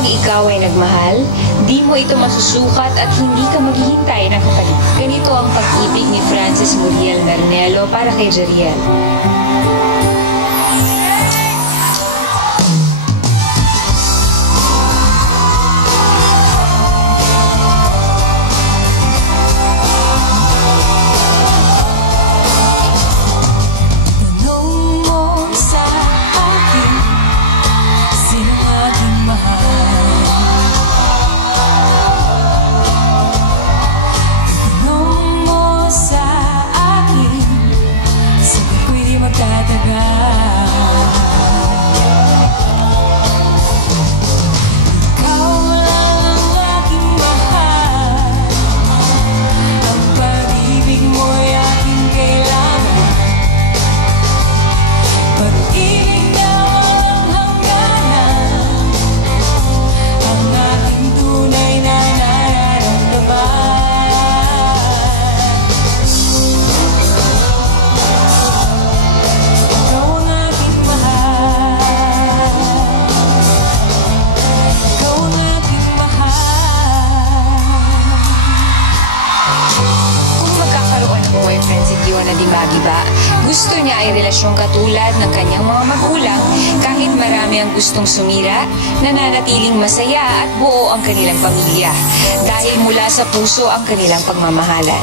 Kapag ikaw ay nagmahal, di mo ito masusukat at hindi ka maghihintay ng kapalit. Ganito ang pag-ibig ni Francis Muriel Narnelo para kay Jeriel. Gusto niya ay relasyong katulad ng kanyang mga magulang kahit marami ang gustong sumira, nananatiling masaya at buo ang kanilang pamilya dahil mula sa puso ang kanilang pagmamahalan.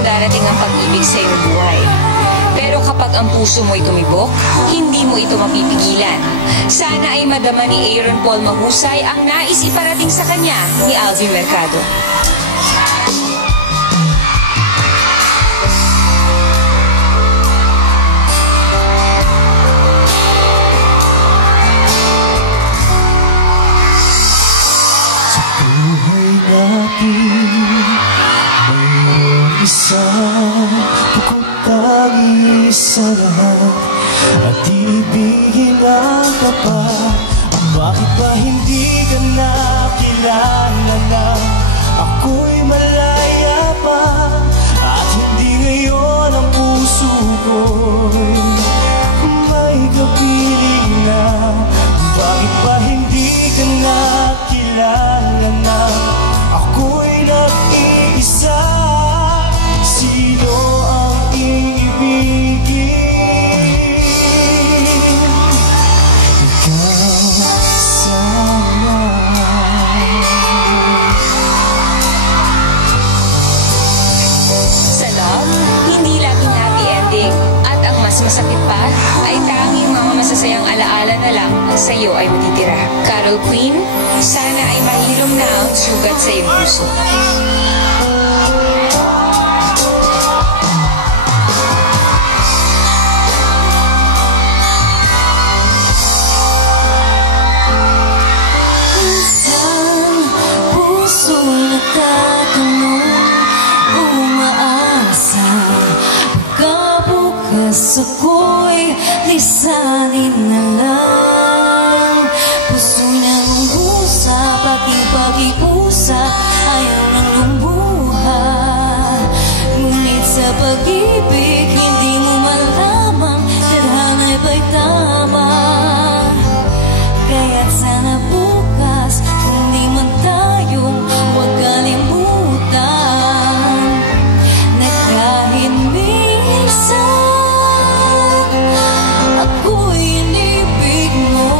Darating ang pag-ibig sa iyong buhay. Pero kapag ang puso mo'y tumibok, hindi mo ito mapipigilan. Sana ay madama ni Aaron Paul Mahusay ang nais iparating sa kanya ni Alvin Mercado. Sa buhay natin isang pagkutagi sa lahat at ibigin ang tapat. Bakit ba hindi ka nakilala na ako'y malaya pa at hindi ngayon ang puso ko'y may kapiling na? Bakit ba hindi ka nakilala na ako'y nag-iisa? Sino ang iibigin? Ikaw sana. Sa love, hindi laging happy ending. At ang mas masakit pa, ay tanging mga masasayang alaala na lang ang sa iyo ay matitira. Carol Queen, sana ay mahilom na ang sugat sa iyong puso. Ako'y lisanin na lang. Puso niyang busa, pati pag-iusa, ayaw nang lumbusa. Sana bukas, kung di man tayong huwag kalimutan na kahit minsan ako'y inibig mo,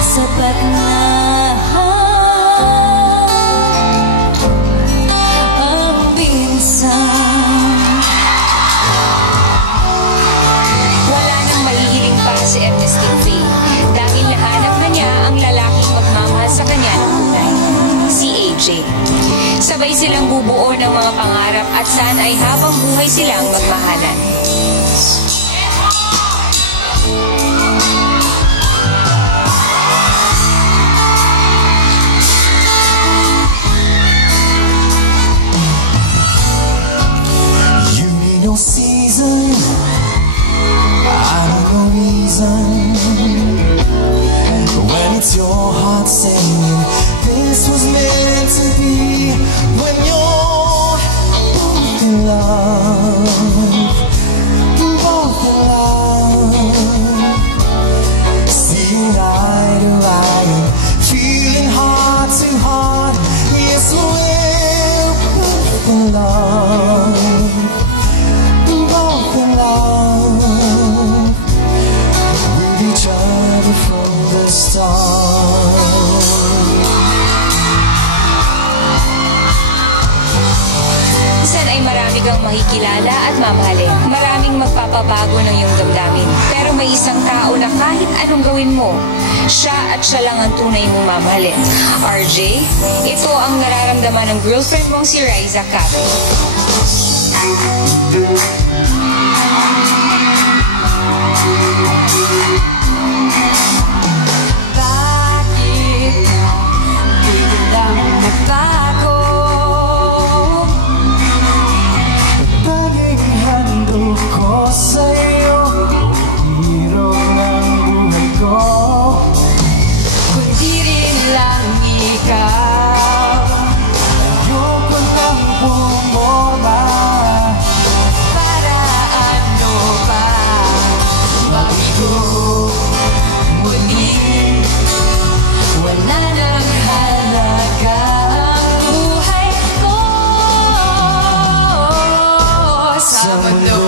sapat na ang minsan. Wala nang mahihiling pa si Ernestine Faye dahil nahanap na niya ang lalaking magmamahal sa kanya ng tunay, si AJ. Sabay silang bubuo ng mga pangarap at sana ay habang buhay silang magmahalan. You need no season, I need no reason. When it's your heart saying this was meant to be. When you're both in love, both in love, seeing eye to eye and feeling heart to heart. Yes, we're both in love, both in love with each other from the start. Minsan ay marami kang makikilala at mamahalin. Maraming magpapabago ng iyong damdamin. Pero may isang tao na kahit anong gawin mo, siya at siya lang ang tunay mong mamahalin. RJ, ito ang nararamdaman ng girlfriend mong si Riza Kat. Bakit biglang nagbago? Tanging handog ko sa'yo, hero ng buhay ko. Kundi rin lang ikaw. Ayoko nang bumorma. Para ano pa mabigo muli? Wala nang halaga ang buhay ko sa mundo.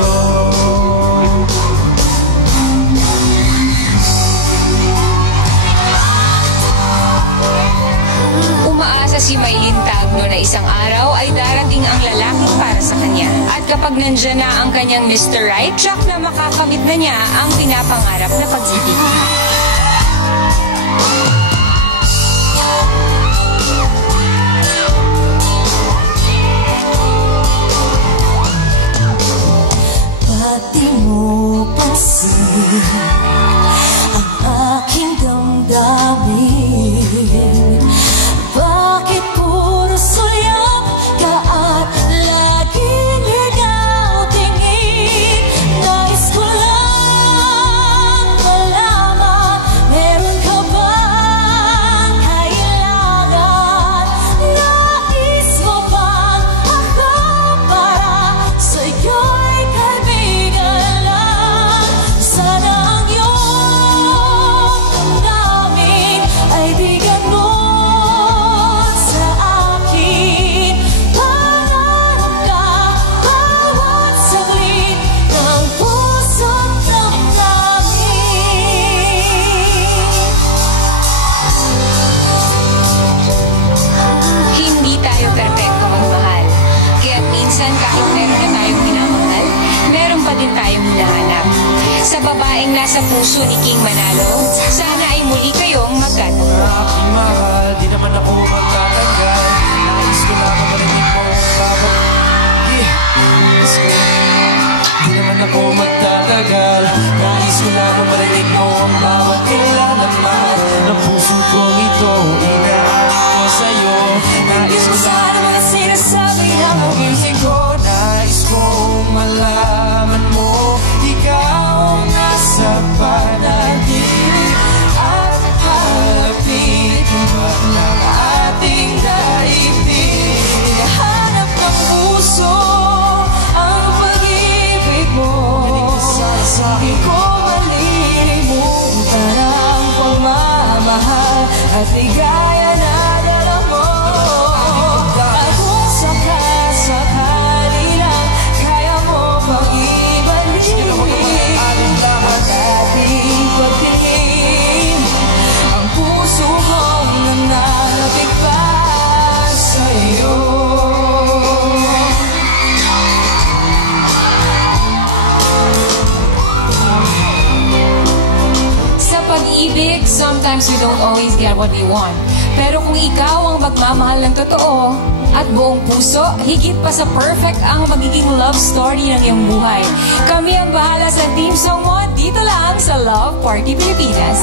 Umaasa si Maylin Tagno na isang araw ay darating ang lalaki para sa kanya. At kapag nandyan na ang kanyang Mr. Right, Jack na makakamit na niya ang pinapangarap na pag-ibig. Pati mo pansin ang aking damdamin. Bakit puro sulyap ka at laging ikaw tingin? Nais ko lang malaman, meron ka bang kailangan? Nais mo bang ako para sa'yo'y kaibigan lang? Sana ang iyong damdamin ay di ganon sa akin. Pangarap ka bawat saglit ng puso't damdamin. Hindi tayo perpekto magmahal. Kaya't minsan kahit meron na tayong minamahal, meron pa din tayong hinahanap. Sa babaeng nasa puso ni King Manalo, sana ay muli kayong magkatagpo. Aking mahal, di naman ako magtatagal. Nais ko lang marinig mo ang bawat Di naman ako magtatagal. Nais ko lang marinig mo ang bawat nilalaman ng puso kong ito. Inaamit ko sa'yo. Nais ko lang Sana sinasabi ng puso ko. Nais kong malaman mo, ikaw ang nasa panaginip At ligaya na dala mo. At kung sakasakali lang kaya mo pang ibalik ang ating pagtingin, ang puso kong nananapig pa sa'yo. Pag-ibig, sometimes we don't always get what we want. Pero kung ikaw ang magmamahal ng totoo at buong puso, higit pa sa perfect ang magiging love story ng iyong buhay. Kami ang bahala sa theme song mo dito lang sa Love Party Pilipinas.